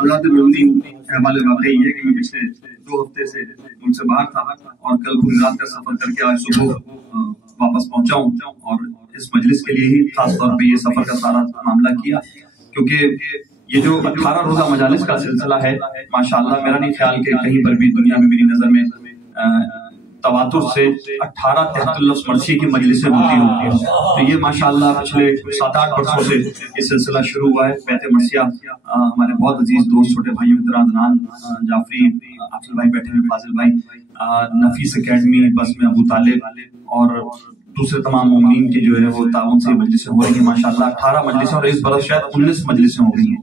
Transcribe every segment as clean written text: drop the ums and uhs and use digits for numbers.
حضرات المؤمنین، احوال واقعی یہ کہ میں پچھلے 2 ہفتے سے ان سے باہر تھا اور کل پوری رات کا سفر کر کے آج صبح واپس پہنچا ہوں، اور اس مجلس کے لیے ہی خاص طور پہ یہ سفر کا سارا معاملہ کیا، کیونکہ یہ جو 18 روزہ مجالس کا سلسلہ ہے ماشاءاللہ، میرا نہیں خیال کہ کہیں پر بھی دنیا میں میری نظر میں تواتر سے 18 تحت اللفظ مرثیے کی مجلسیں ہوتی ہوں، تو یہ ماشاءاللہ پچھلے 7-8 برسوں سے یہ سلسلہ شروع ہوا ہے۔ بیت مرثیہ ہمارے بہت عزیز دوست چھوٹے بھائیوں کی طرح عدنان جعفری، افضل بھائی بیٹھے ہوئے، فاضل بھائی، نفیس اکیڈمی بس میں ابو طالب اور دوسرے تمام مومنین کے جو ہے وہ تعاون سے مجلسیں ہو رہی ہیں ماشاءاللہ، 18 مجلسیں، اور اس برس شاید 19 مجلسیں ہو گئی ہیں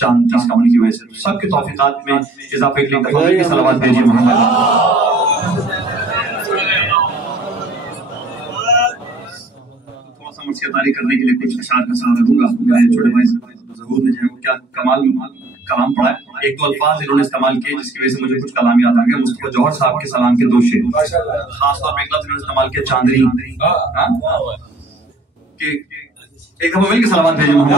چاند 30 کا ہونے کی وجہ سے۔ سب کے توفیقات میں اضافے کے لیے تفضل کی صلوات بھیجیے محمد۔ تھوڑا سا مرثیہ طاری کرنے کے لیے کچھ اشعار کا سہارا دوں گا۔ میرے چھوٹے بھائی ظہور نے جو ہے وہ کیا کمال کلام پڑھا ہے، 1-2 الفاظ انہوں نے استعمال کیے جس کی وجہ سے مجھے کچھ کلام یاد آ گیا۔ مصطفیٰ جوہر صاحب کے سلام کے 2 شعر، خاص طور پہ ایک لفظ انہوں نے استعمال کیا چاندنی، کہ ایک دفعہ مل کے صلوات بھیجیں محمد۔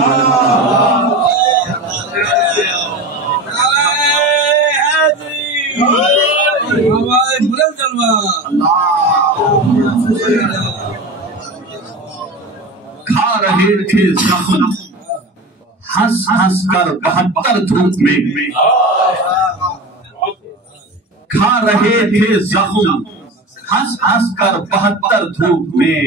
کھا رہے تھے زخم ہنس ہنس کر 72 دھوپ میں، کھا رہے تھے زخم ہنس ہنس کر 72 دھوپ میں،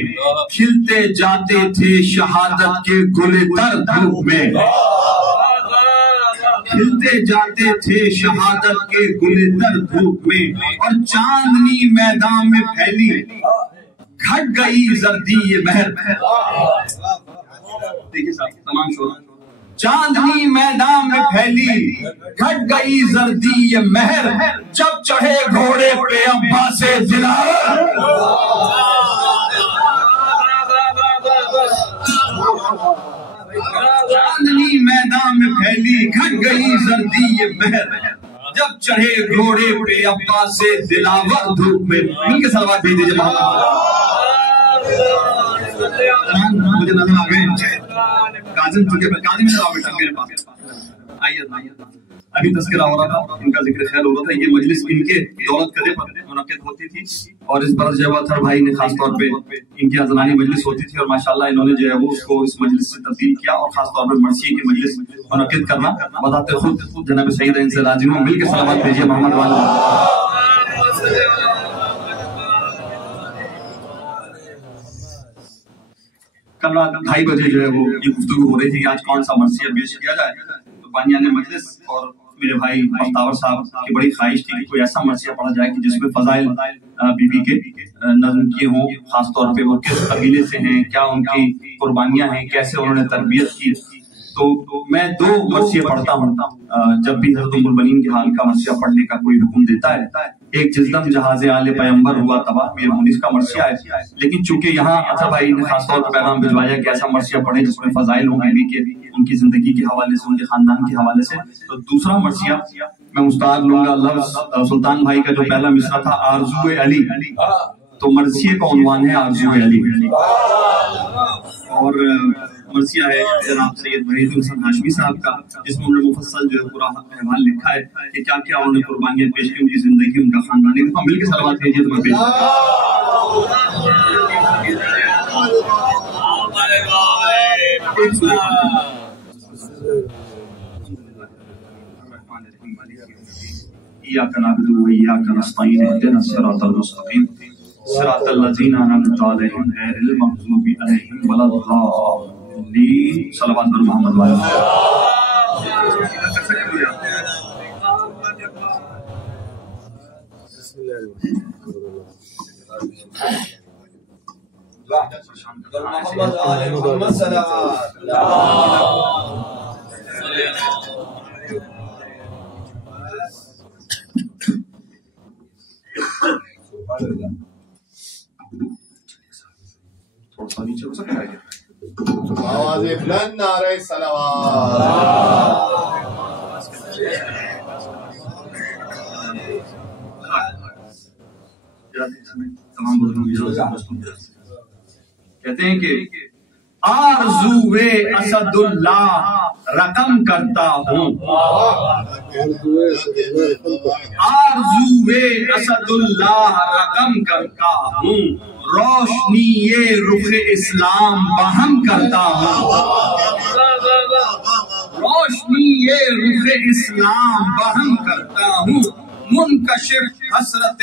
کھلتے جاتے تھے شہادت کے گلے تر دھوپ میں، کھلتے جاتے تھے شہادت کے گلے تر دھوپ میں، اور چاندنی میدان میں پھیلی گھٹ گئی زردی یہ مہر۔ دیکھیں صاحب تمام شعر، چاندنی میدان میں پھیلی گھٹ گئی زردی یہ مہر، جب چڑھے گھوڑے پہ عباس دلاور، چاندنی میدان میں پھیلی گھٹ گئی زردی یہ مہر، جب چڑھے گھوڑے پہ عباس دلاور دھوپ میں۔ مل کے صلوات بھیج دیجیے محمد۔ مجھے نظر آ گئے کاظم چکے میں، کاظم نظر آ بیٹا میرے پاس، آئیے ابھی تذکرہ ہو رہا تھا، ان کا ذکر خیر ہو رہا تھا۔ یہ مجلس ان کے دولت قدے پر منعقد ہوتی تھی، اور اس برس جو ہے اطہر بھائی نے خاص طور پہ ان کی ازلانی مجلس ہوتی تھی، اور ماشاءاللہ انہوں نے جو ہے وہ اس کو اس مجلس سے تبدیل کیا، اور خاص طور پہ مرثیے کی مجلس منعقد کرنا بذات خود جناب سید ان سے لازم ہو۔ مل کے صلوات بھیجیے محمد والا۔ کل رات 2:30 بجے جو ہے وہ یہ گفتگو ہو رہی تھی کہ آج کون سا مرثیہ پیش کیا جائے، تو بانیان مجلس اور میرے بھائی بختاور صاحب کی بڑی خواہش تھی کہ کوئی ایسا مرثیہ پڑھا جائے کہ جس میں فضائل بی بی کے نظم کیے ہوں، خاص طور پہ وہ کس قبیلے سے ہیں، کیا ان کی قربانیاں ہیں، کیسے انہوں نے تربیت کی۔ تو میں 2 مرثیے پڑھتا ہوں جب بھی حضرت ام البنین کے حال کا مرثیہ پڑھنے کا کوئی حکم دیتا ہے۔ ایک جزدم جہاز آل پیمبر ہوا تباہ، میر مونس کا مرثیہ ہے، لیکن چونکہ یہاں اطہر بھائی نے خاص طور پر پیغام بھجوایا کہ ایسا مرثیہ پڑھیں جس میں فضائل ہوں نبی کے، ان کی زندگی کے حوالے سے، ان کے خاندان کے حوالے سے، تو دوسرا مرثیہ میں استاد لوں گا لفظ سلطان بھائی کا جو پہلا مصرع تھا آرزو علی، تو مرثیے کا عنوان ہے آرزو علی، اور مرثیہ ہے جناب سید وحید الحسن ہاشمی صاحب کا، جس میں انہوں نے مفصل جو ہے پورا احوال لکھا ہے کہ کیا کیا انہوں نے قربانیاں پیش کی، ان کی زندگی، ان کا خاندان۔ ایک دفعہ مل کے صلوات بھیجیے تو میں پیش إياك نعبد وإياك نستعين اهدنا الصراط المستقيم صراط الذين أنعمت عليهم غير المغضوب عليهم ولا الضالين۔ صلوات بر محمد وعلى آله۔ آواز بلند نعرہ صلوات۔ کہتے ہیں کہ آرزوئے اسد اللہ رقم کرتا ہوں، آرزوئے اسد اللہ رقم کرتا ہوں، روشنی یہ رخ اسلام بہم کرتا ہوں، روشنی یہ رخ اسلام بہم کرتا ہوں، منکشف حسرت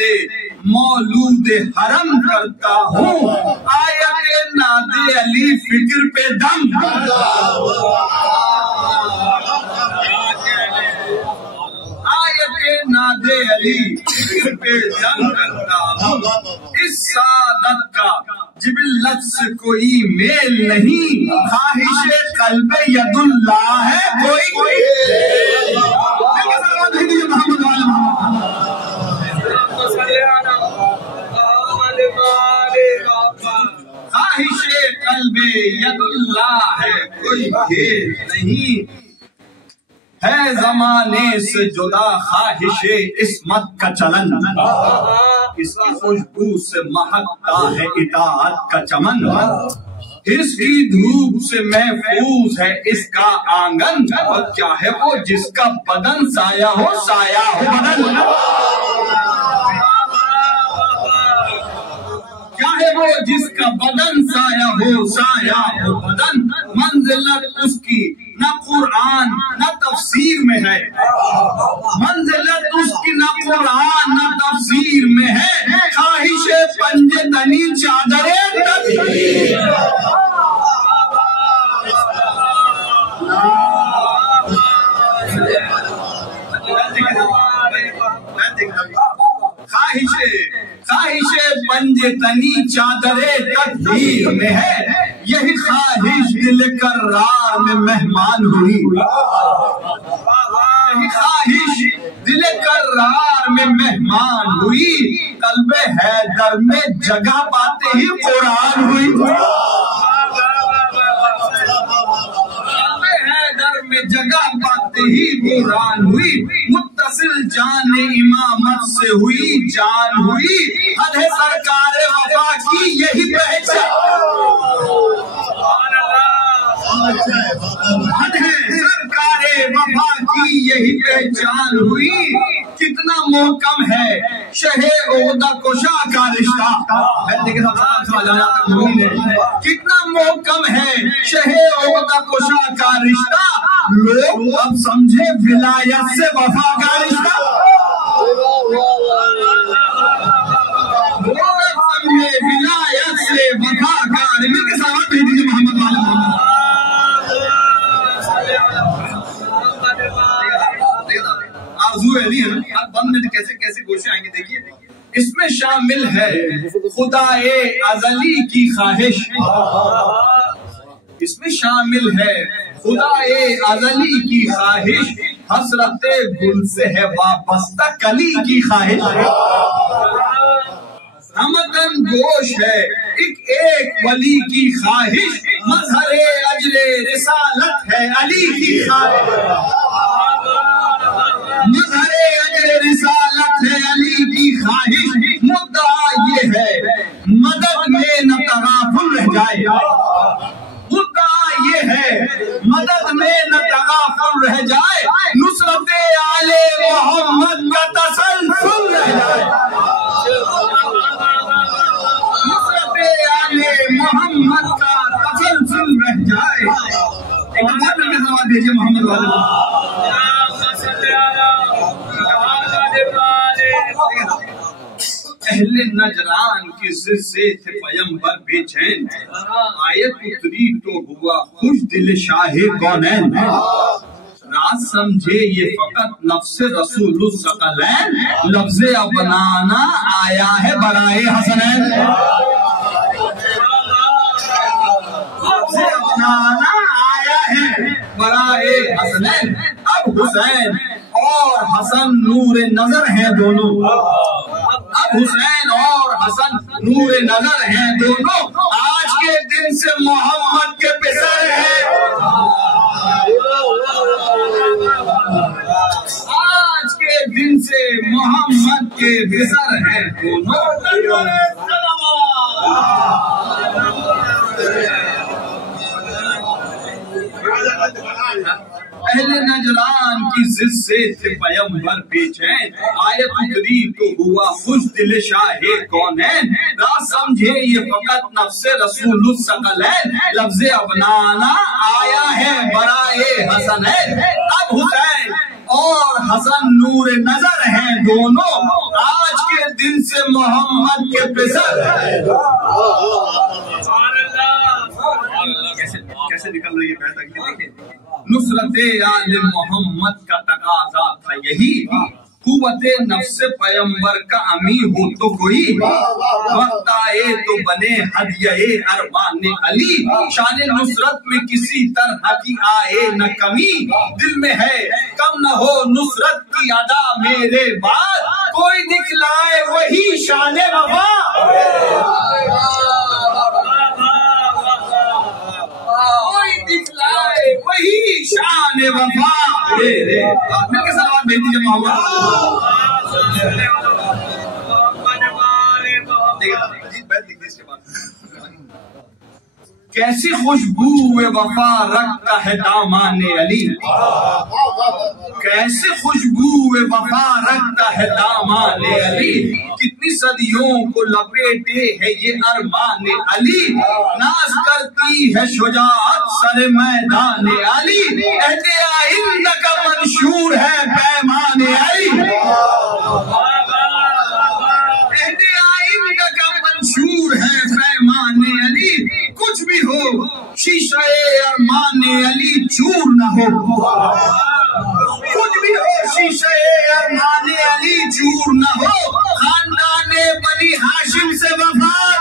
مولود حرم کرتا ہوں، آیت ناد علی فکر پہ دم کرتا ہوں، آیت ناد علی فکر پہ دم کرتا ہوں، اس سعادت کا جبلت سے کوئی میل نہیں، خواہش قلب ید اللہ ہے کوئی خواہش قلب ید اللہ ہے کوئی کھیل نہیں، ہے زمانے سے جدا خواہش عصمت کا چلن، اس کی خوشبو سے مہکتا ہے اطاعت کا چمن، اس کی دھوپ سے محفوظ ہے اس کا آنگن، اور کیا ہے وہ جس کا بدن سایہ ہو بدن، کیا ہے وہ جس کا بدن سایہ ہو بدن، منزلت اس کی نہ قرآن نہ تفسیر میں ہے، منزلت اس کی نہ قرآن نہ تفسیر میں ہے، خواہش پنجے تنی چادر تطہیر، خواہش پنجے تنی چادر تطہیر میں ہے، یہی خواہش دل کرار میں مہمان ہوئی، یہی خواہش دل کرار میں مہمان ہوئی، قلب حیدر میں جگہ پاتے ہی قرآن ہوئی، قلب حیدر میں جگہ پاتے ہی قرآن ہوئی، متصل جان امامت سے ہوئی جان ہوئی، حد ہے سرکار وفا کی یہی پہچان، حد ہے سرکار وفا کی یہی پہچان ہوئی، کتنا محکم ہے شہ عہدہ کشا کا رشتہ، کتنا محکم ہے شہ عہدہ کشا کا رشتہ، لوگ اب سمجھے ولایت سے وفا کا رشتہ، لوگ اب سمجھے ولایت سے وفا کا رشتہ، کے ساتھ بھیجیے محمد والے محمد، آرزو علی ہے نا، اب بند میں کیسے کیسے گوشے آئیں گے دیکھیے، اس میں شامل ہے خدائے ازلی کی خواہش، اس میں شامل ہے خدائے ازلی کی خواہش، حسرت گل سے ہے وابستہ کلی کی خواہش، ہمدن گوش ہے ایک ولی کی خواہش، مظہر اجر رسالت ہے علی کی خواہش، مظہر اجر رسالت ہے علی کی خواہش، مدعا یہ ہے مدد میں نہ تغافل رہ جائے، مدعا یہ ہے مدد میں نہ تغافل رہ جائے، نصرت آل محمد کا تسلسل رہ جائے، نصرت آل محمد کا تسلسل رہ جائے، ایک بات کے سوال بھیجیے محمد والے، اہل نجران کی ضد سے تھے پیمبر بے چین، آیت اتری تو ہوا خوش دل شاہ کونین، راز سمجھے یہ فقط نفس رسول الثقلین، لفظ ابنانا آیا ہے برائے حسنین، لفظ ابنانا آیا ہے برائے حسنین، اب حسین اور حسن نور نظر ہیں دونوں، اب حسین اور حسن نور نظر ہیں دونوں، آج کے دن سے محمد کے پسر ہیں، آج کے دن سے محمد کے پسر ہیں دونوں، اہل نجران کی ضد سے تھے پیمبر بے چین، آیت اتری تو ہوا خوش دل شاہ کونین، راہ سمجھے یہ فقط نفس رسول الثقلین، لفظ ابنانا آیا ہے برائے حسنین، اب حسین اور حسن نور نظر ہیں دونوں، آج کے دن سے محمد کے پسر ہیں۔ کیسے نکل رہی ہے بیت اگلی دیکھیں، نصرت آل محمد کا تقاضا تھا یہی، قوت نفس پیمبر کا امی ہو تو کوئی، وقت آئے تو بنے ہدیہ ارمان علی، شان نصرت میں کسی طرح کی آئے نہ کمی، دل میں ہے کم نہ ہو نصرت کی ادا میرے بعد، کوئی دکھلائے وہی شان وفا، دکھلائے وہی شان وفا میرے، مل کے سلوات بھیج دیجیے محمد۔ کیسی خوشبو وفا رکھتا ہے دامان علی، کیسی خوشبو وفا رکھتا ہے دامان علی، کتنی صدیوں کو لپیٹے ہے یہ ارمان علی، ناز کرتی ہے شجاعت سر میدان علی، عہد آئندہ کا منشور ہے پیمان علی، عہد آئندہ کا منشور ہے پیمان علی، کچھ بھی ہو شیشہ ارمان علی چور نہ ہو، کچھ بھی ہو شیشہ ارمان علی چور نہ ہو، خاندان بنی ہاشم سے وفات،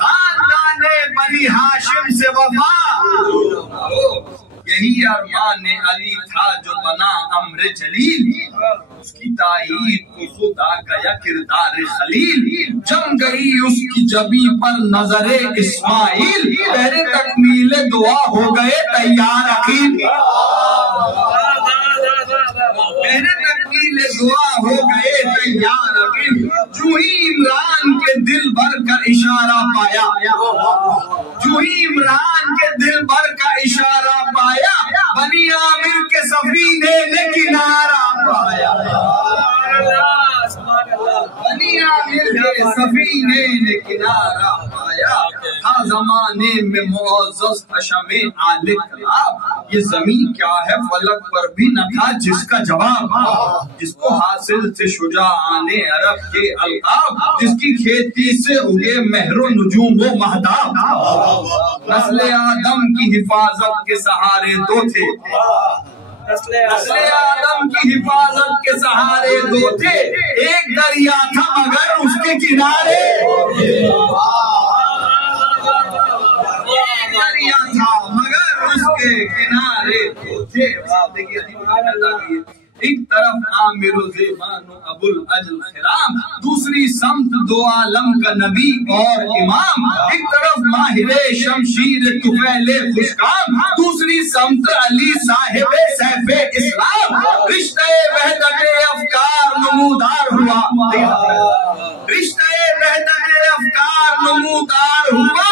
خاندان بنی ہاشم سے وفا، یہی ارمان علی تھا جو بنا امر جلیل، اس کی تائید کو خدا گیا کردار خلیل، جم گئی اس کی جبی پر نظر اسماعیل، پہلے تکمیل دعا ہو گئے تیار عقیل، پہلے تکمیل دعا ہو گئے تیار عقیل، جو ہی عمران کے دل بھر کا اشارہ پایا، جو ہی عمران کے دل بھر کا اشارہ پایا، بنی عامر کے سفینے نے کنارہ پایا، بنی عامر کے سفینے نے کنارہ پایا، تھا زمانے میں معزز حشم آل کلاب، یہ زمین کیا ہے فلک پر بھی نہ تھا جس کا جواب، جس کو حاصل تھے شجاعان عرب کے القاب، جس کی کھیتی سے اگے مہر و نجوم و مہتاب، نسل آدم کی حفاظت کے سہارے دو تھے، نسل آدم کی حفاظت کے سہارے دو تھے، ایک دریا تھا مگر اس کے کنارے، ایک دریا تھا مگر اس کے کنارے دو تھے، ایک طرف عامر و زیبان و ابو الاجل خرام، دوسری سمت دو عالم کا نبی اور امام، ایک طرف ماہر شمشیر طفیل خوشکام، دوسری سمت علی صاحب سیف اسلام، رشتہ وحدت افکار نمودار ہوا، رشتہ وحدت افکار نمودار ہوا،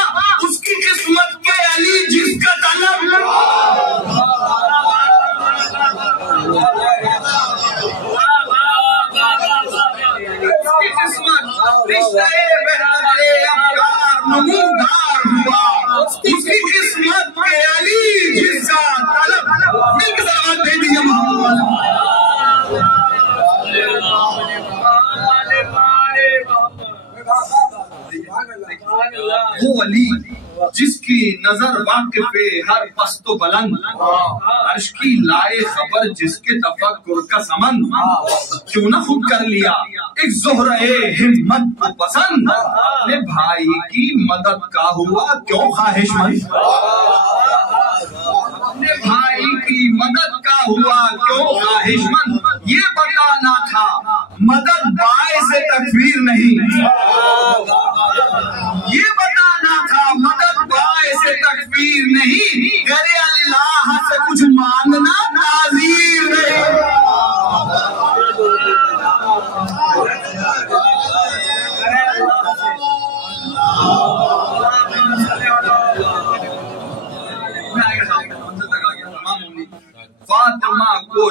اس کی قسمت کے علی جس کا طلب، رشتہ وحدت افکار نمودار ہوا، اس کی قسمت کے علی جس کا طلب، مل کے سلامات دے دیجیے محمد۔ وہ علی جس کی نظر واقف ہر پست و بلند، عرش کی لائے خبر جس کے تفکر کا سمند، کیوں نہ خود کر لیا ایک زہرہ ہمت کو پسند، اپنے بھائی کی مدد کا ہوا کیوں خواہش مند، اپنے بھائی کی مدد کا ہوا کیوں خواہش مند، یہ بتانا تھا مدد باعث تکفیر نہیں، یہ بتانا تھا مدد باعث تکفیر نہیں، غیر اللہ سے کچھ مانگنا تعذیر نہیں،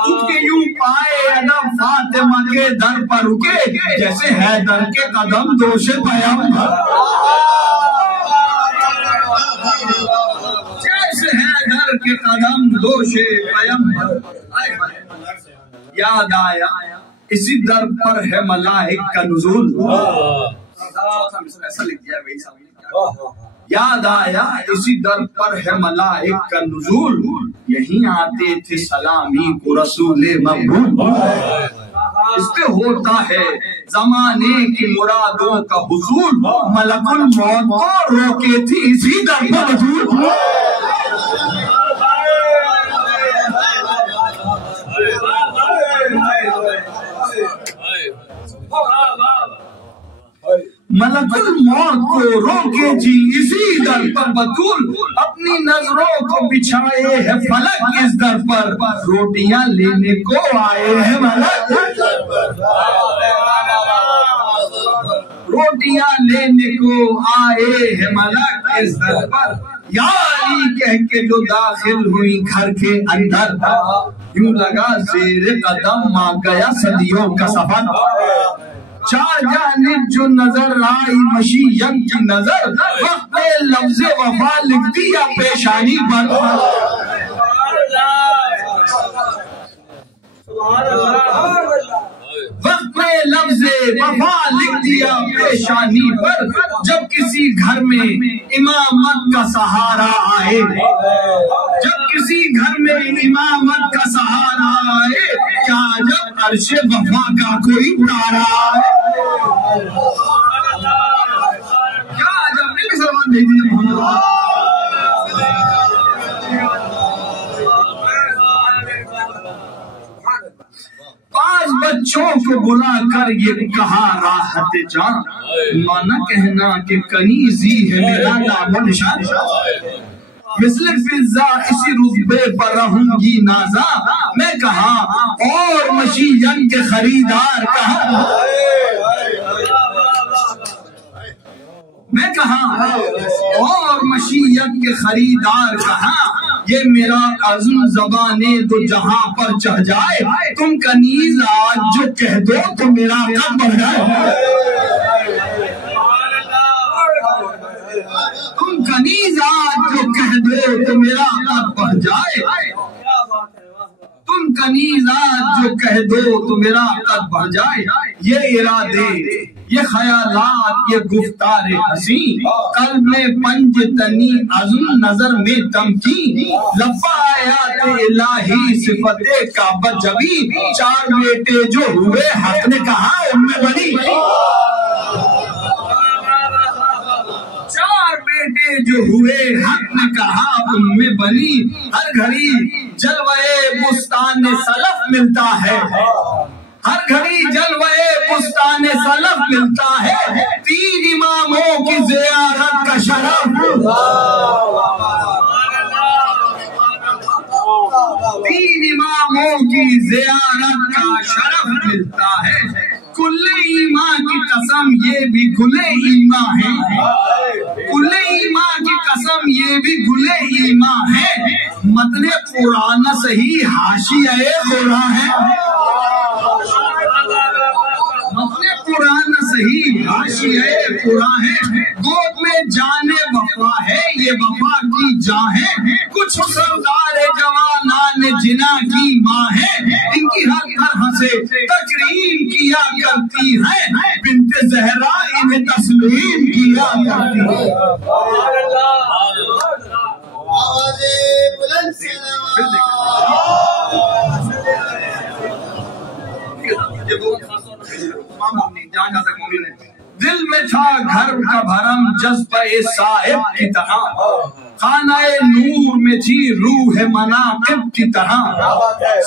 اٹھ کے یوں پائے ادب فاطمہ کے در پر رکے جیسے حیدر کے قدم دوش پیمبر، جیسے حیدر کے قدم دوش پیمبر۔ یاد آیا اسی در پر ہے ملائک کا نزول، ایسا لکھ دیا بھائی صاحب نے۔ یاد آیا اسی در پر ہے ملائک کا نزول، یہیں آتے تھے سلامی کو رسول مقبول۔ اس پہ ہوتا ہے زمانے کی مرادوں کا حصول، ملک الموت کو روکے تھی اسی در پر حضور۔ ملک الموت کو روکے جی اسی در پر بطول، اپنی نظروں کو بچھائے ہے فلک اس در پر، روٹیاں لینے کو آئے ہیں ملک، روٹیاں لینے کو آئے ہیں ملک اس در پر۔ یا علی کہہ کے جو داخل ہوئی گھر کے اندر، یوں لگا زیر قدم آ گیا صدیوں کا سفر، چار جانب جو نظر آئی مشیت کی نظر، وقت لفظ وفا لکھ دیا پیشانی پر۔ وقت میں لفظ وفا لکھ دیا پیشانی پر، جب کسی گھر میں امامت کا سہارا آئے، جب کسی گھر میں امامت کا سہارا آئے، کیا جب عرش وفا کا کوئی تارا آئے، کیا جب دل سلمان بھیج دیجیے محمد۔ پانچ بچوں کو بلا کر یہ کہا راحت جان، مانا کہنا کہ کنیزی ہے میرا نام و نشان، مثل فضا اسی رتبے پر رہوں گی نازا، میں کہا اور مشین کے خریدار کہاں، میں کہا اور مشیت کے خریدار کہاں، یہ میرا عزم زبانے تو جہاں پر چڑھ جائے، تم کنیز آج جو کہہ دو تو میرا قد بڑھ جائے، تم کنیز آج جو کہہ دو تو میرا قد بڑھ جائے، تم کنیز آج جو کہہ دو تو میرا قد بڑھ جائے، یہ ارادے یہ خیالات یہ گفتار حسین، قلب میں پنج تنی عزم نظر میں تمکین، لفظ آیات الہی صفت کعبہ جبی، چار بیٹے جو ہوئے حق نے کہا ان میں بنی، چار بیٹے جو ہوئے حق نے کہا ان میں بنی، ہر گھڑی جلوہ بستان سلف ملتا ہے، ہر گھڑی جلوہ بستان سلف ملتا ہے، تین اماموں کی زیارت کا شرف، تین اماموں کی زیارت کا شرف ملتا ہے، کل ایمان کی قسم یہ بھی گل ایمان ہے، کل ایمان کی قسم یہ بھی گل ایمان ہے، متن قرآن صحیح حاشیہ قرآن ہے، متن قرآن صحیح حاشیہ قرآن ہے، گود میں جان وفا ہے یہ وفا کی جان ہے، کچھ سردار جوانان جنا کی ماں ہے، ان کی ہر طرح سے تکریم کیا کرتی ہے، بنت زہرا انہیں تسلیم کیا کرتی ہے۔ دل میں تھا گھر کا بھرم جذبہ صاحب کی طرح، خانہ نور میں تھی روح مناقب کی طرح،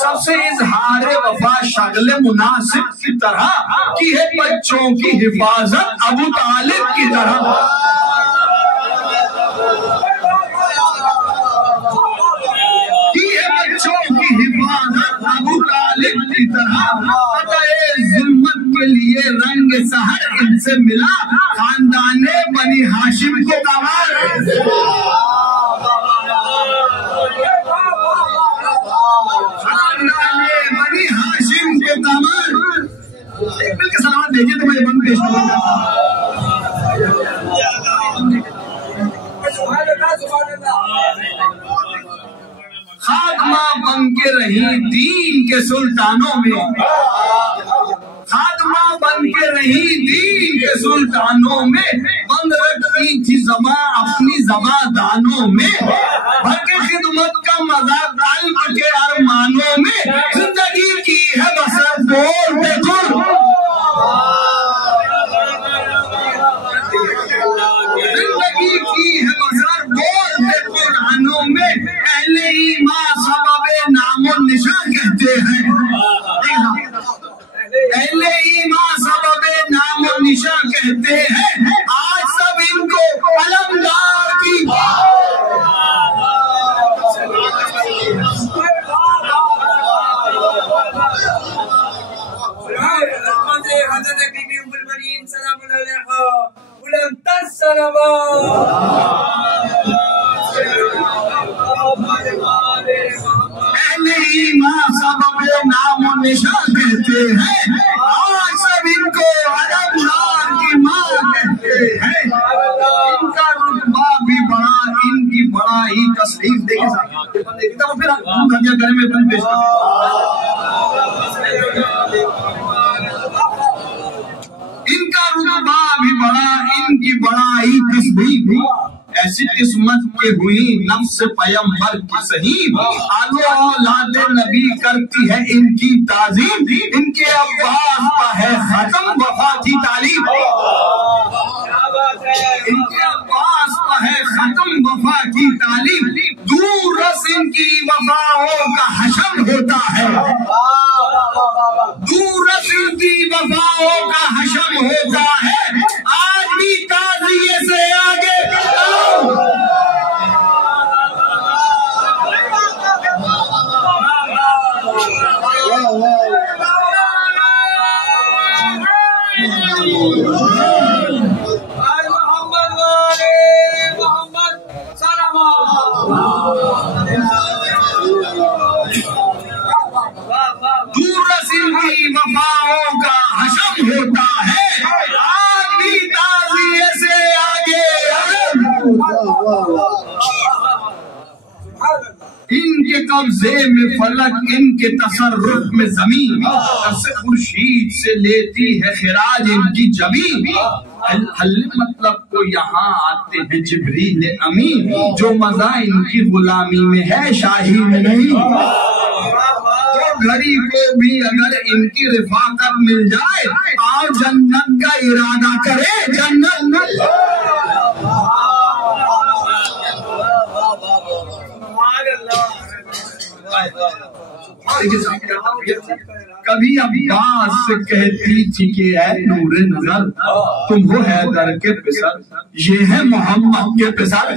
سب سے اظہار وفا شغل مناسب کی طرح، کی ہے بچوں کی حفاظت ابو طالب کی طرح، کی ہے بچوں کی حفاظت ابو طالب کی طرح، ظلمت کے لیے رنگ سحر ان سے ملا، خاندان بنی ہاشم کو کمال، خاندان پیش کریں. خادمہ بن کے رہی دین کے سلطانوں میں، خادمہ بن کے رہی دین کے سلطانوں میں، بند رکھتی تھی زباں اپنی زباں دانوں میں، بھر کے خدمت کا مزہ قلب کے ارمانوں میں، زندگی کی ہے بسر بولتے گل، زندگی کی ہے بسر بولتے قرآنوں میں، اہل ایمان سبب نام و نشان کہتے ہیں، اہل ایمان سبب نام و نشان کہتے ہیں، آج سب ان کو علمدار کی حضرت بی بی ام المؤمنین سلام علیہا بلند الصلوات. اہل ایمان سبب نام و نشان کہتے ہیں، آج سب ان کو علمدار کی ماں کہتے ہیں، ان کا رتبہ بھی بڑا، ان کی بڑائی تصریف دیکھیں ساتھ پھر درجہ کرے میں بند پیش کریں. ان کا رتبہ بھی بڑا، ان کی بڑائی تسبیح بھی، ایسی قسمت کے ہوئی نفس پیمبر کی صحیح، آل و اولاد نبی کرتی ہے ان کی تعظیم، ان کے عباس پہ ہے ختم وفا کی تعلیم، ان کے عباس پہ ہے ختم وفا کی تعلیم، دور رس ان کی وفاؤں کا حشم ہوتا ہے، دور رس ان کی وفاؤں کا حشم ہوتا ہے، آج بھی تعزیے سے آگے دور رسل کی وفاؤں کا حشم ہوتا ہے، آج بھی تعزیے سے آگے ان کے قبضے میں فلک، ان کے تصرف میں زمین، خورشید سے لیتی ہے خراج ان کی جبین، حل مطلب کو یہاں آتے ہیں جبریل امین، جو مزہ ان کی غلامی میں ہے شاہی میں نہیں، گھڑی کو بھی اگر ان کی رفاقت مل جائے، اور جنت کا ارادہ کرے جنت کبھی عباس سے کہتی تھی کہ اے نور نظر تم ہو حیدر کے پسر، یہ ہے محمد کے پسر،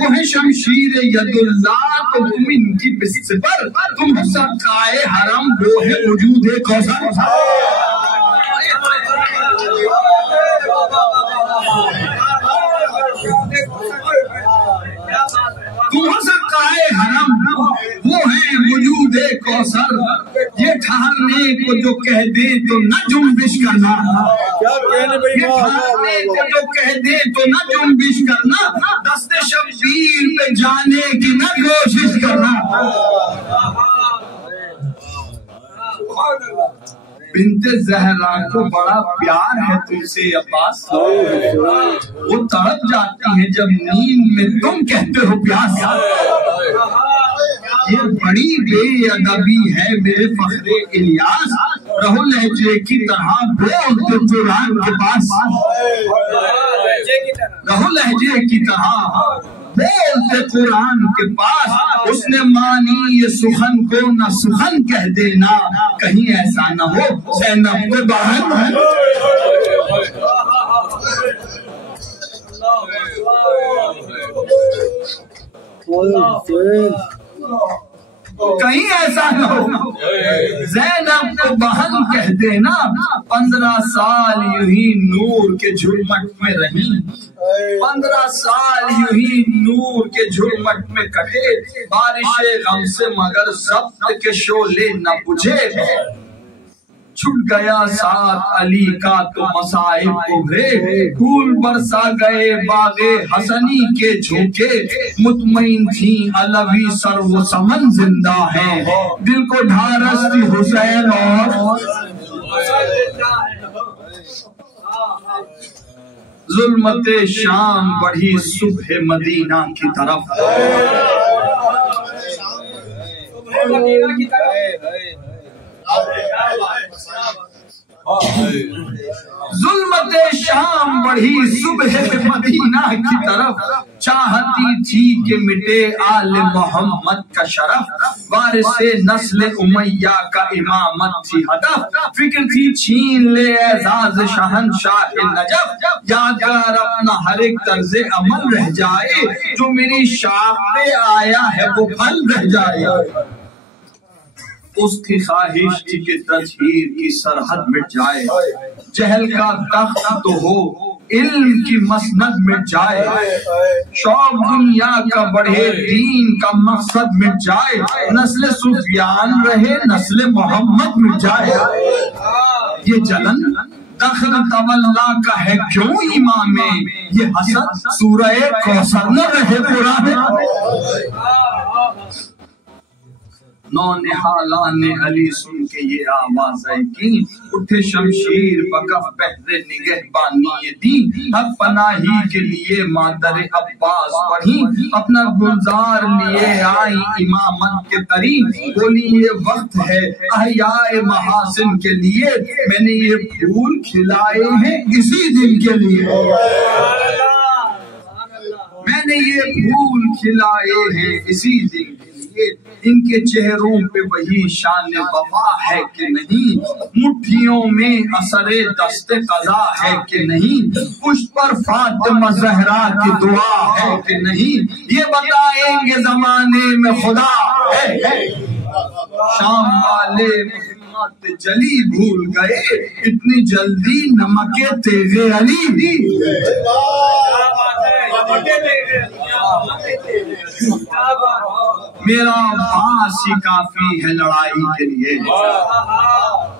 وہ ہے شمشیر ید اللہ تو تم ان کی پس پر، تم ہو سقائے حرم وہ ہے وجود کوثر، تم ہو سقائے حرم وہ ہے وجود کوثر، یہ ٹھہرنے کو جو کہہ دے تو نہ جنبش کرنا، یہ ٹھہرنے کو جو کہہ دے تو نہ جنبش کرنا، دست شبیر پہ جانے کی نہ کوشش کرنا، بنت زہرا کو بڑا پیار ہے تم سے عباس، وہ تڑپ جاتی ہیں جب نیند میں تم کہتے ہو پیاس، یہ بڑی بے ادبی ہے میرے فخر الیاس، رہو لہجے کی طرح بولتے قرآن کے پاس، رہو لہجے کی طرح بولتے قرآن کے پاس، اس نے مانی یہ سخن کو نہ سخن کہہ دینا، کہیں ایسا نہ ہو زینب کو بہن کہیں ایسا نہ ہو زینب کو بہن کہہ دینا، 15 سال یوں ہی نور کے جھرمٹ میں رہی، 15 سال یوں ہی نور کے جھرمٹ میں کٹے، بارش غم سے مگر ضبط کے شعلے نہ بجھے، چھٹ گیا ساتھ علی کا تو مصائب ابھرے، پھول برسا گئے باغ حسنی کے جھونکے، مطمئن تھی علوی سر و سمن زندہ ہیں، دل کو ڈھارس تھی حسین اور ظلمت شام بڑھی صبح مدینہ کی طرف، ظلمت شام بڑھی صبح مدینہ کی طرف، چاہتی تھی کہ مٹے آل محمد کا شرف، وارث نسل امیہ کا امامت تھی ہدف، فکر تھی چھین لے اعزاز شہنشاہ نجف، یادگار اپنا ہر ایک طرز عمل رہ جائے، جو میری شاخ پہ آیا ہے وہ پھل رہ جائے، اس کی خواہش تھی کہ تطہیر کی سرحد مٹ جائے، جہل کا تخت تو ہو علم کی مسند مٹ جائے، شوق دنیا کا بڑھے دین کا مقصد مٹ جائے، نسل سفیان رہے نسل محمد مٹ جائے، یہ جلن دخل تولا کا ہے کیوں ایمان میں، یہ حسد سورہ کوثر نہ رہے قرآن، نونہالان علی سن کے یہ آوازیں کی، اٹھے شمشیر بکف پہرے نگہبانی دین، حق پناہی کے لیے مادر عباس پڑھی، اپنا گلزار لیے آئی امامت کے ترین، بولی یہ وقت ہے احیاء محاسن کے لیے، میں نے یہ پھول کھلائے ہیں اسی دن کے لیے، میں نے یہ پھول کھلائے ہیں اسی دن کے لیے، ان کے چہروں پہ وہی شان وفا ہے کہ نہیں، مٹھیوں میں اثر دست قضا ہے کہ نہیں، پشت پر فاطمہ زہرا کی دعا ہے کہ نہیں، یہ بتائیں گے زمانے میں خدا ہے، شام والے محمد جلی بھول گئے، اتنی جلدی نمک تیغ علی، میرا باس ہی کافی ہے لڑائی کے لیے،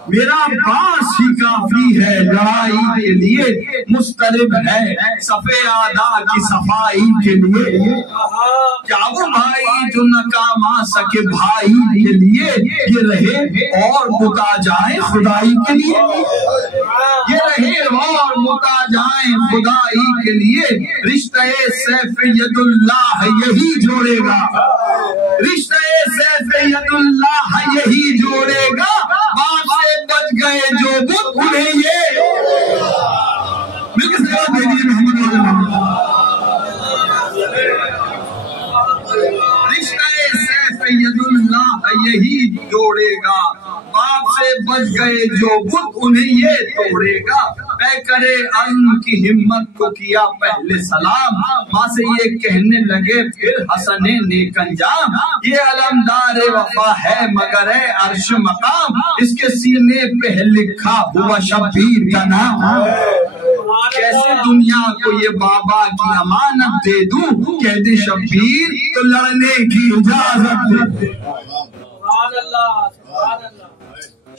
میرا باس ہی کافی ہے لڑائی کے لیے، مسترب ہے صفِ آدھا کی صفائی کے لیے، کیا وہ بھائی جو ناکام آ سکے بھائی کے لیے، یہ رہے اور متا جائیں خدائی کے لیے، یہ رہے اور متا جائیں خدائی کے لیے، رشتہ سیف ید اللہ یہی جوڑے گا، رشتہ سیف ید اللہ یہی جوڑے گا، باپ سے بچ گئے جو بت انہیں یہ، میں کس طرح دے دیئے محمد رشتہ سیف ید اللہ یہی جوڑے گا، باپ سے بچ گئے جو بت انہیں یہ توڑے گا، بے کرے ان کی ہمت کو کیا پہلے سلام، ماں سے یہ کہنے لگے پھر حسن نیک انجام، یہ علمدار وفا ہے مگر ہے عرش مقام، اس کے سینے پہ لکھا ہوا شبیر کا نام، کیسے دنیا کو یہ بابا کی امانت دے دوں، کہہ دے شبیر تو لڑنے کی اجازت دے،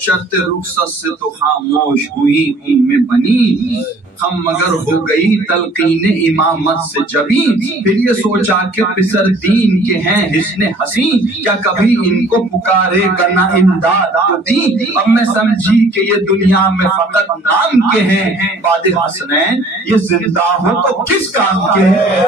شرط رخصت سے تو خاموش ہوئی ام بنی، ہم مگر ہو گئی تلقین امامت سے جبیں، پھر یہ سوچا کہ پسر دین کے ہیں حسن حسین، کیا کبھی ان کو پکارے گا نہ امداد کو دین، اب میں سمجھی کہ یہ دنیا میں فقط نام کے ہیں، بعد حسنین یہ زندہ ہو تو کس کام کے ہیں،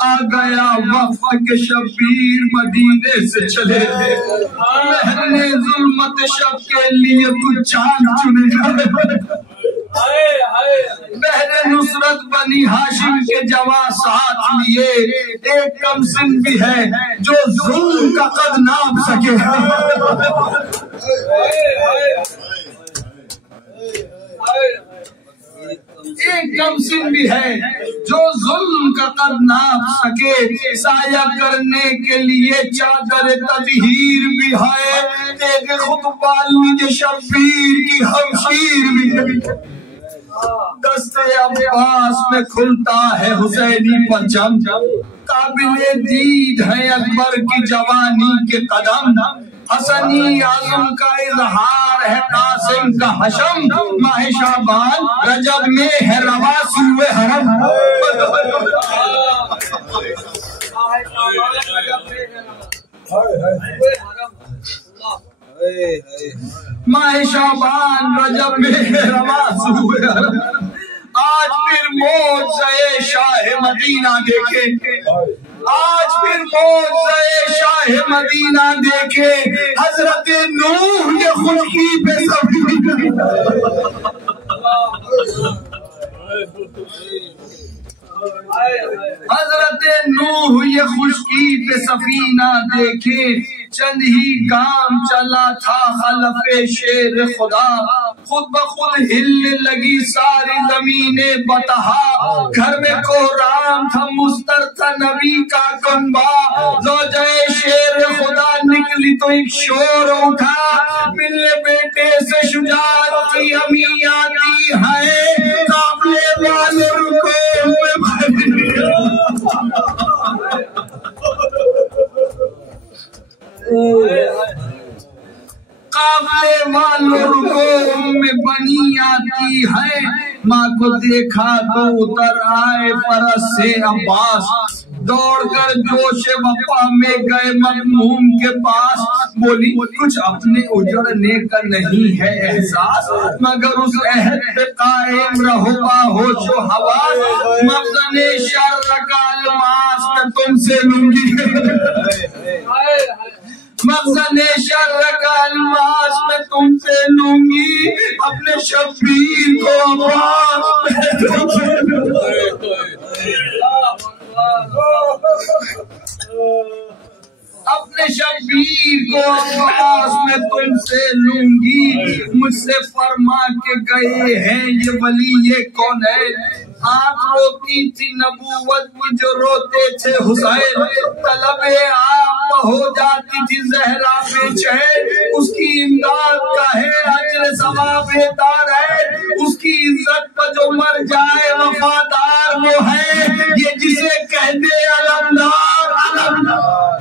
آ گیا وقت کے شبیر مدینے سے چلے تھے، محرِ ظلمت شب کے لیے تو چاند چنے گئے، بہر نصرت بنی ہاشم کے جواں ساتھ لیے، ایک کم سن بھی ہے جو ظلم کا قد ناپ سکے، ایک کم سن بھی ہے جو ظلم کا قد ناپ سکے، سایہ کرنے کے لیے چادر تطہیر بھی ہے، ایک خطبہ لیجے شبیر کی ہمشیر بھی ہے، دستے عباس میں کھلتا ہے حسینی پرچم، قابل دید ہے اکبر کی جوانی کے قدم، حسنی عزم کا اظہار ہے قاسم کا حشم، ماہ شعبان رجب میں ہے رواں سوئے حرم۔ ماہ شعبان رجب میں رواں سوئے حرم، آج پھر موجزہ شاہ مدینہ دیکھے، آج پھر موجزہ شاہ مدینہ دیکھے، حضرت نوح یہ خشکی پہ سفینہ، حضرت نوح یہ خشکی پہ سفینہ دیکھے، چند ہی کام چلا تھا خلف شیر خدا، خود بخود ہلنے لگی ساری زمین بتہا، گھر میں کوہرام تھا مستر تھا نبی کا کنبہ، زوجہ شیر خدا نکلی تو ایک شور اٹھا، ملنے بیٹے سے شجاعت کی امی آتی ہے، قافلے والے رکو قافلے والوں رکوع میں بنی آتی ہے، ماں کو دیکھا تو اتر آئے فرس سے عباس، دوڑ کر جوش وفا میں گئے مغموم کے پاس، بولی کچھ اپنے اجڑنے کا نہیں ہے احساس، مگر اس عہد پہ قائم رہو باہوش و حواس، مخزن شر کا الماس میں تم سے لوں گی، مخزن شر کا الماس میں تم سے لوں گی، اپنے شبیر کو عباس اپنے شبیر کو عباس میں تم سے لوں گی، مجھ سے فرما کے گئے ہیں یہ ولی یہ کون ہے، آنکھ روتی تھی نبوت کی جو روتے تھے حسین، طلب آپ ہو جاتی تھی زہرا بے چین، اس کی امداد کا ہے اجر ثواب دار ہے، اس کی عزت پر جو مر جائے وفادار وہ ہے، یہ جسے کہتے علمدار علمدار۔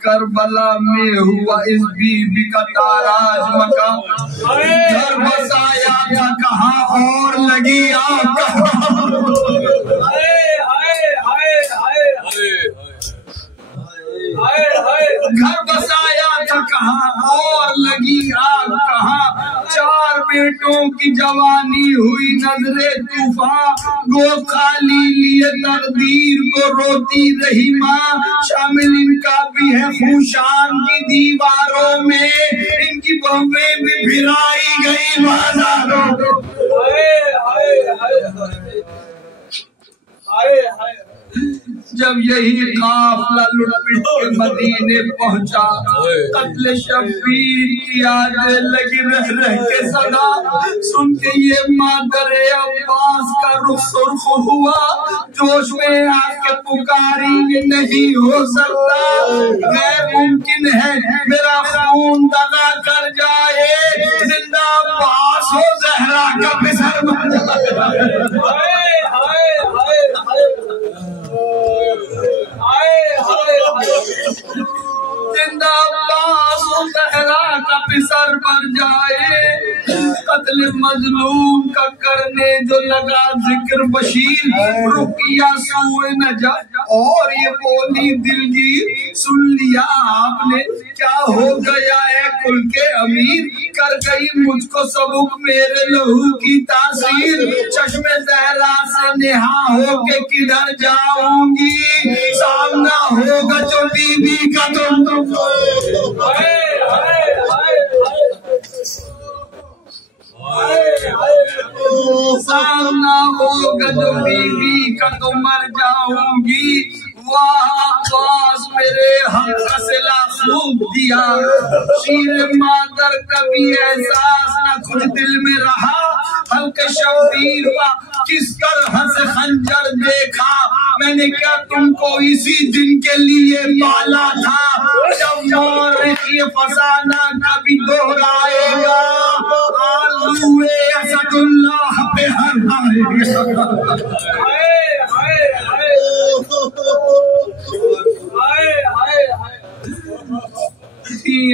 کربلا میں ہوا اس بی بی کا تاراج مقام، گھر بسایا تھا کہاں اور لگی آگ کہاں، گھر بسایا تھا کہاں اور لگی آگ کہاں، چار بیٹوں کی جوانی ہوئی نظر طوفان، گو خالی لیے تقدیر کو روتی رہی ماں، شامل ان کا بھی ہے خوشان کی دیواروں میں، ان کی بہویں بھی بھرائی گئی بازاروں میں۔ جب یہی قافلہ لٹ پٹ کے مدینے پہنچا، قتل شبیر کی آج لگی رہ رہ کے صدا، سن کے یہ مادر عباس کا رخ سرخ ہوا، جوش میں آ کے پکاری یہ نہیں ہو سکتا، غیر ممکن ہے میرا خون دغا کر جائے، زندہ عباس ہو زہرا کا پسر بن جائے، زندہ عباس و زہرا کا پسر بن جائے، قتل مظلوم کا کرنے جو لگا ذکر بشیر، رکیا سوئے نجات اور یہ بولی دلگیر، سن لیا آپ نے کیا ہو گیا ہے کل کے امیر، کر گئی مجھ کو سبق میرے لہو کی تاثیر، چشم زہرا سے نہا ہو کے کدھر جاؤں گی، سامنا ہوگا جو بی بی کا تم سامنا ہوگا جو بی بی کا تو مر جاؤں گی، واہ عباس میرے حق کا صلہ خوب دیا، شیر مادر کبھی احساس نہ کچھ دل میں رہا، حلق شبیر کا کس طرح سے خنجر دیکھا، میں نے کیا تم کو اسی دن کے لیے پالا تھا، جب مورخ یہ فسانہ کبھی دہرائے گا،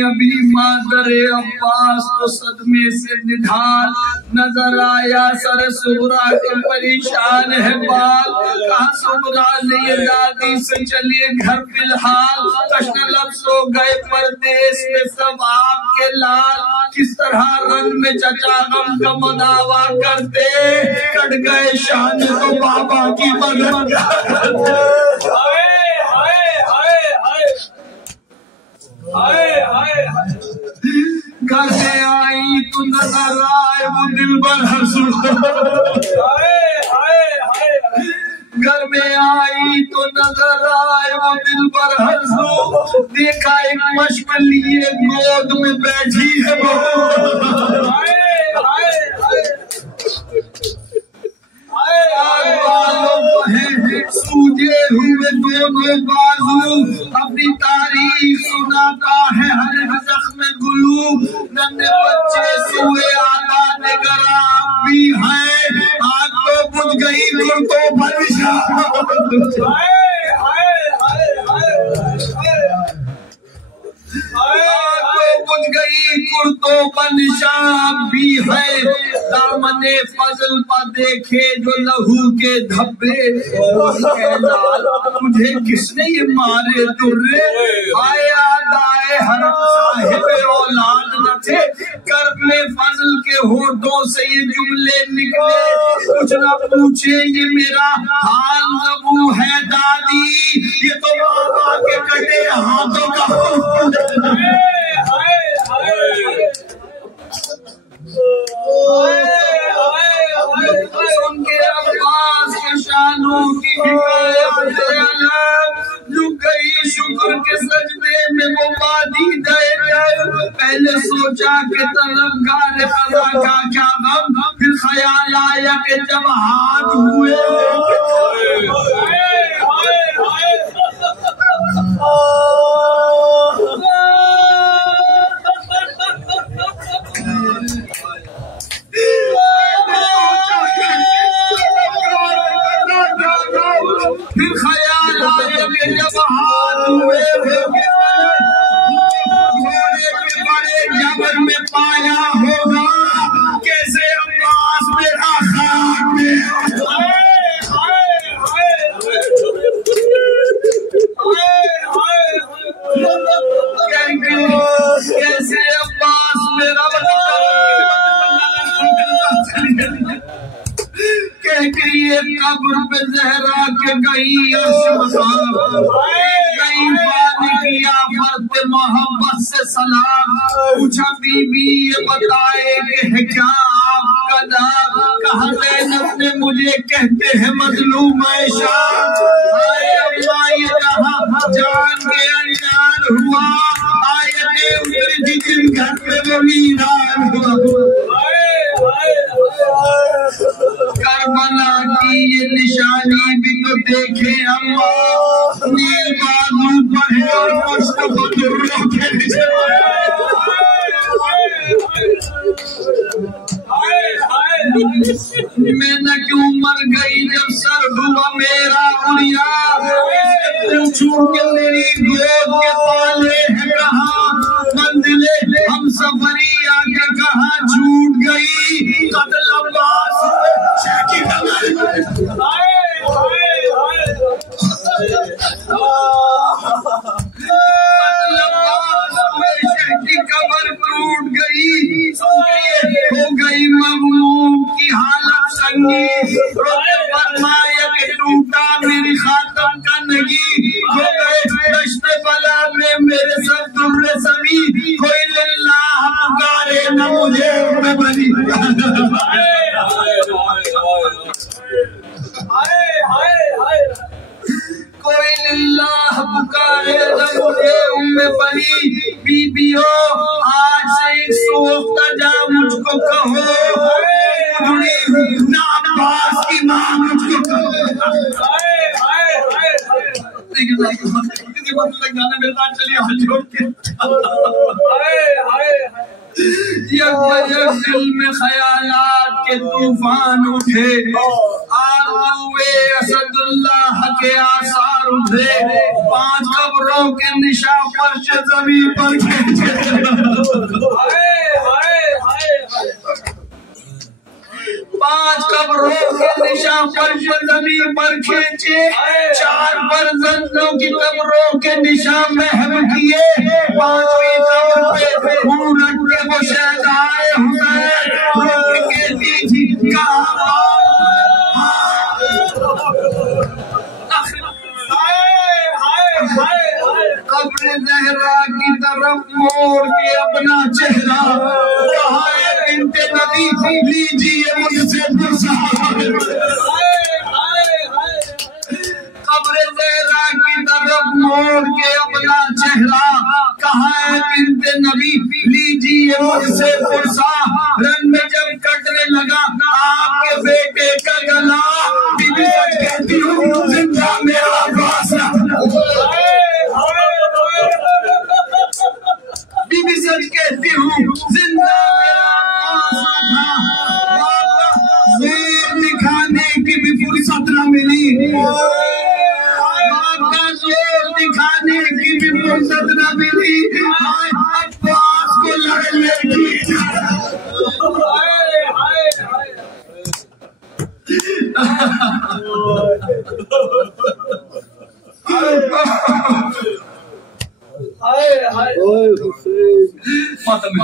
ابھی مادر عباس کو صدمے سے نڈھال نظر آیا، سر سغرا کے پریشان ہے بال، کہا سغرا نے یہ دادی سے چلیے گھر فی الحال، کشن لفظ ہو گئے پردیس میں سب آپ کے لال، کس طرح رن میں چچا غم کا مداوا کرتے، کٹ گئے شان تو بابا کی مدد گھر میں آئی تو نظر آئے وہ دل بر حسن، گھر میں آئی تو نظر آئے وہ دل بر حسن، دیکھا ایک مشق لیے گود میں بیٹھی ہے وہ، سوجے ہوئے دونوں بازو، اپنی تاریخ سناتا ہے ہر زخم گلو، ننھے بچے سوئے آدھا نگران بھی ہیں، آگ تو بجھ گئی گر تو بھرشا، بجھ گئی کرتو بنشاب بھی ہے، دامن فضل پر دیکھے جو لہو کے دھبے، تجھے کس نے یہ مارے درے، آئے آدائے حرم صاحب اولاد نہ تھے، کرب میں فضل کے ہونٹوں سے یہ جملے نکلے، کچھ نہ پوچھے یہ میرا حال زبو ہے دادی، یہ تو بابا کے کٹے ہاتھوں کا سن کے عباس کے شانوں کی حکایت علم، جھک گئی شکر کے سجدے میں وہ وادی دے، پہلے سوچا کہ طلبگار قضا کا کیا غم، پھر خیال آیا کہ جب ہاتھ ہوئے پھر خیال آیا کہ جب ہاتھ ہوئے بڑے جبر میں پایا ہوگا، کیسے عباس میرا خاک میں کیسے عباس میرا کہہ کے یہ قبر پہ زہرا کے گئی عرش مقام، گئی پانی کیا فرد محبت سے سلام، پوچھا بی بی یہ بتائے کہ ہے کیا آپ کا نام، کہا زینب نے مجھے کہتے ہیں مظلوم عائشہ، آئے اللہ یہ کہا جان کے انجان ہوا، آیتیں اتری تھی جن گھر میں وہ ویران ہوا، کربلا کی یہ نشانی بھی تو دیکھے اما، نیل بازو پڑھے اور پشت بدروں کے نیچے میں نہ کیوں مر گئی جب سر ہوا میرا اڑیا، پوچھوں کہ میری گود کے پالے ہیں کہاں، منزلیں ہم سفری آگے کہاں چھوٹ گئی، قتل عباس شاکی قبر قبر ٹوٹ گئی، ہو گئی مغموم کی حالت سنگی، فرمایا کہ ٹوٹا میری خاتم کا نگی، ہو گئے دشت بلا میں میرے سر در سبھی، کوئی للہ پکارے نہ مجھے میں بنی، کوئی للہ پکارے نہ مجھے بنی، بی بیو آج سے ایک سوختہ جا مجھ کو کہو، نہ عباس کی ماں مجھ کو کہو، کسی وقت تک جانا میرے ساتھ چلیے ہاتھ جوڑ کے، یہ دل میں خیالات کے طوفان اٹھے، آرزوئے اسد اللہ کے آثار اٹھے، 5 قبروں کے نشاں فرش زمین پر کھینچے، 5 قبروں کے نشاں فرش زمین پر کھینچے، 4 فرزندوں کی قبروں کے نشاں محو کیے، 5ویں قبر پہ ہوں رکھ کے وہ شہدائے حسین رکھ کے دیجی کہاں قبر زہرا کی طرف موڑ کے اپنا چہرہ، کہا ہے بنت نبی لیجیے مجھ سے فرصت۔ قبر زہرا کی طرف موڑ کے اپنا چہرہ، کہا ہے بنت نبی لیجیے مجھ سے فرصت۔ رن میں جب کٹنے لگا آپ کے بیٹے کا گلا، بی بی سچ کہتی ہوں زندہ میرا عباس رہا، بی بی سچ کہتی ہوں زندہ میرا عباس تھا، زور دکھانے کی بھی فرصت نہ ملی، بابا زور دکھانے کی بھی فرصت نہ ملی، عباس کو لڑنے کی ماتم